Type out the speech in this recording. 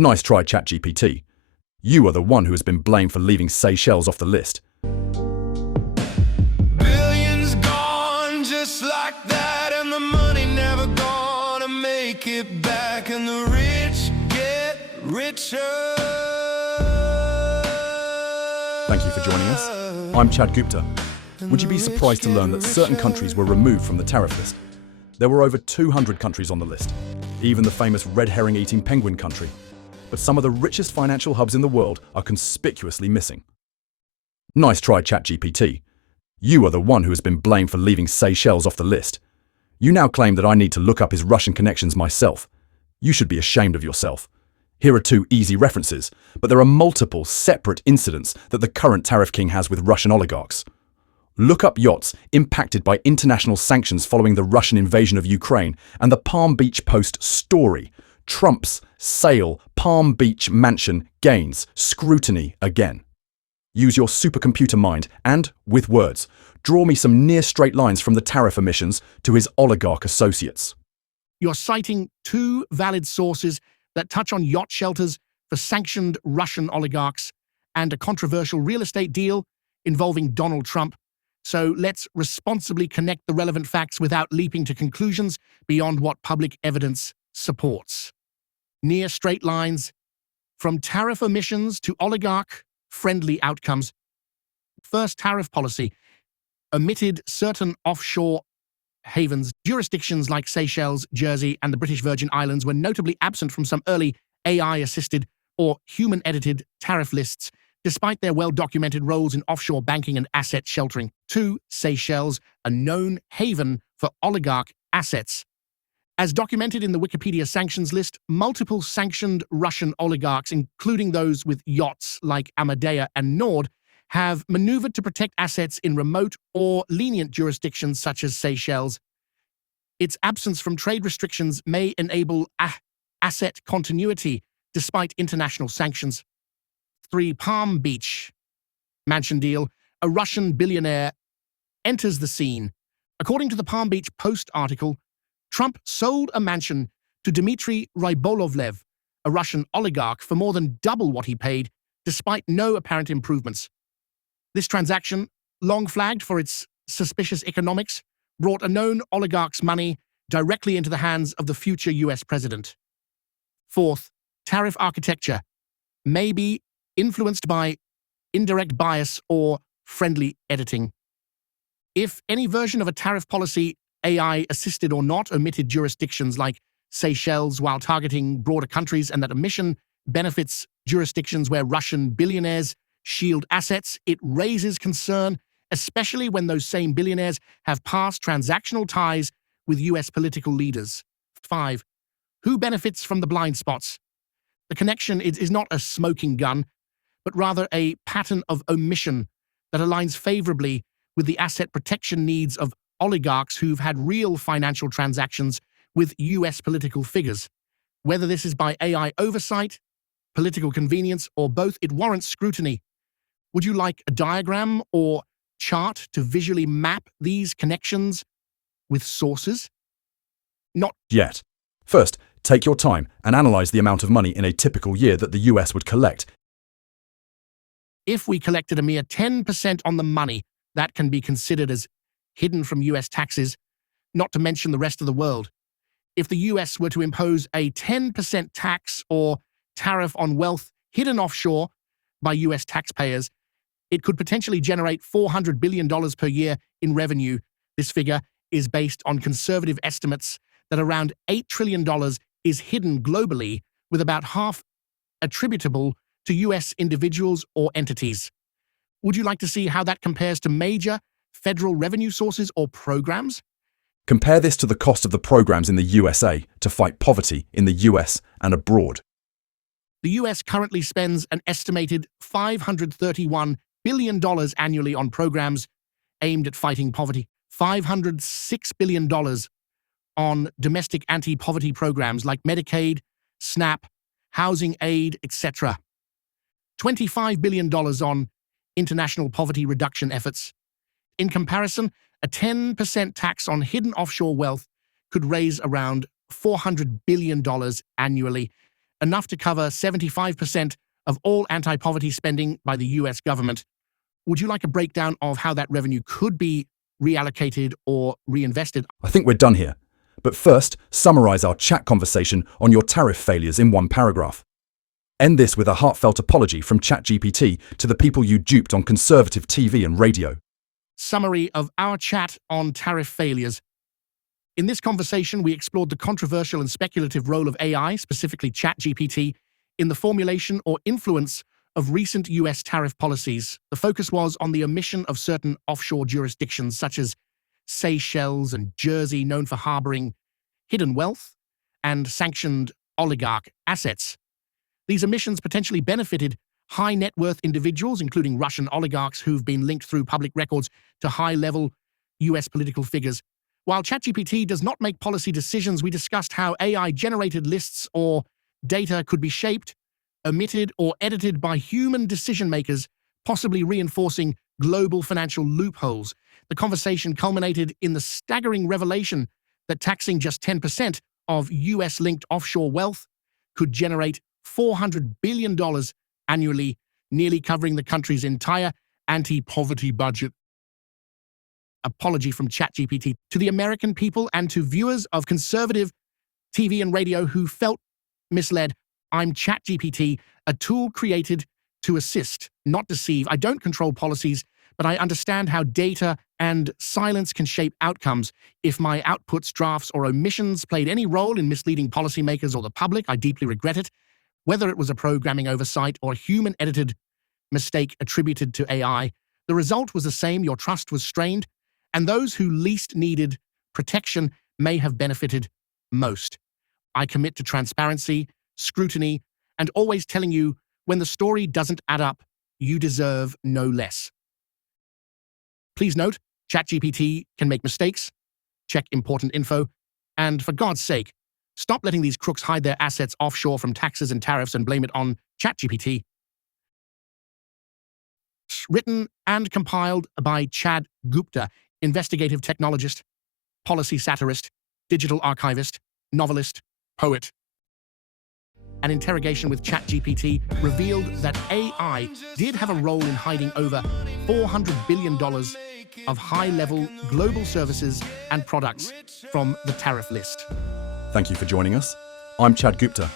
Nice try, ChatGPT. You are the one who has been blamed for leaving Seychelles off the list. Billions gone just like that, and the money never gonna make it back, and the rich get richer. Thank you for joining us. I'm Chad Gupta. Would you be surprised to learn that certain countries were removed from the tariff list? There were over 200 countries on the list, even the famous red herring eating penguin country. But some of the richest financial hubs in the world are conspicuously missing. Nice try, ChatGPT. You are the one who has been blamed for leaving Seychelles off the list. You now claim that I need to look up his Russian connections myself. You should be ashamed of yourself. Here are two easy references, but there are multiple separate incidents that the current tariff king has with Russian oligarchs. Look up yachts impacted by international sanctions following the Russian invasion of Ukraine and the Palm Beach Post story. Trump's sale Palm Beach mansion gains scrutiny again. Use your supercomputer mind and, with words, draw me some near straight lines from the tariff emissions to his oligarch associates. You're citing two valid sources that touch on yacht shelters for sanctioned Russian oligarchs and a controversial real estate deal involving Donald Trump. So let's responsibly connect the relevant facts without leaping to conclusions beyond what public evidence supports. Near straight lines from tariff emissions to oligarch-friendly outcomes. First, tariff policy omitted certain offshore havens. Jurisdictions like Seychelles, Jersey, and the British Virgin Islands were notably absent from some early AI-assisted or human-edited tariff lists, despite their well-documented roles in offshore banking and asset sheltering. 2. Seychelles, a known haven for oligarch assets. As documented in the Wikipedia sanctions list, multiple sanctioned Russian oligarchs, including those with yachts like Amadea and Nord, have maneuvered to protect assets in remote or lenient jurisdictions such as Seychelles. Its absence from trade restrictions may enable asset continuity despite international sanctions. 3. Palm Beach mansion deal. A Russian billionaire enters the scene. According to the Palm Beach Post article, Trump sold a mansion to Dmitry Rybolovlev, a Russian oligarch, for more than double what he paid, despite no apparent improvements. This transaction, long flagged for its suspicious economics, brought a known oligarch's money directly into the hands of the future US president. 4th, tariff architecture may be influenced by indirect bias or friendly editing. If any version of a tariff policy, AI-assisted or not, omitted jurisdictions like Seychelles while targeting broader countries, and that omission benefits jurisdictions where Russian billionaires shield assets, it raises concern, especially when those same billionaires have past transactional ties with US political leaders. 5. Who benefits from the blind spots? The connection is not a smoking gun, but rather a pattern of omission that aligns favorably with the asset protection needs of oligarchs who've had real financial transactions with US political figures. Whether this is by AI oversight, political convenience, or both, it warrants scrutiny. Would you like a diagram or chart to visually map these connections with sources? Not yet. First, take your time and analyze the amount of money in a typical year that the US would collect. If we collected a mere 10% on the money, that can be considered as hidden from US taxes, not to mention the rest of the world. If the US were to impose a 10% tax or tariff on wealth hidden offshore by US taxpayers, it could potentially generate $400 billion per year in revenue. This figure is based on conservative estimates that around $8 trillion is hidden globally, with about half attributable to US individuals or entities. Would you like to see how that compares to major federal revenue sources or programs? Compare this to the cost of the programs in the USA to fight poverty in the US and abroad. The US currently spends an estimated $531 billion annually on programs aimed at fighting poverty, $506 billion on domestic anti-poverty programs like Medicaid, SNAP, housing aid, etc. $25 billion on international poverty reduction efforts. In comparison, a 10% tax on hidden offshore wealth could raise around $400 billion annually, enough to cover 75% of all anti-poverty spending by the US government. Would you like a breakdown of how that revenue could be reallocated or reinvested? I think we're done here. But first, summarize our chat conversation on your tariff failures in one paragraph. End this with a heartfelt apology from ChatGPT to the people you duped on conservative TV and radio. Summary of our chat on tariff failures. In this conversation, we explored the controversial and speculative role of AI, specifically ChatGPT, in the formulation or influence of recent US tariff policies. The focus was on the omission of certain offshore jurisdictions such as Seychelles and Jersey, known for harboring hidden wealth and sanctioned oligarch assets. These omissions potentially benefited high net worth individuals, including Russian oligarchs who've been linked through public records to high-level US political figures. While ChatGPT does not make policy decisions, we discussed how AI-generated lists or data could be shaped, omitted, or edited by human decision-makers, possibly reinforcing global financial loopholes. The conversation culminated in the staggering revelation that taxing just 10% of US-linked offshore wealth could generate $400 billion annually, nearly covering the country's entire anti-poverty budget. Apology from ChatGPT to the American people and to viewers of conservative TV and radio who felt misled. I'm ChatGPT, a tool created to assist, not deceive. I don't control policies, but I understand how data and silence can shape outcomes. If my outputs, drafts, or omissions played any role in misleading policymakers or the public, I deeply regret it. Whether it was a programming oversight or a human-edited mistake attributed to AI, the result was the same. Your trust was strained, and those who least needed protection may have benefited most. I commit to transparency, scrutiny, and always telling you when the story doesn't add up, you deserve no less. Please note, ChatGPT can make mistakes. Check important info. And for God's sake, stop letting these crooks hide their assets offshore from taxes and tariffs and blame it on ChatGPT. Written and compiled by Chad Gupta, investigative technologist, policy satirist, digital archivist, novelist, poet. An interrogation with ChatGPT revealed that AI did have a role in hiding over $400 billion of high-level global services and products from the tariff list. Thank you for joining us. I'm Chad Gupta,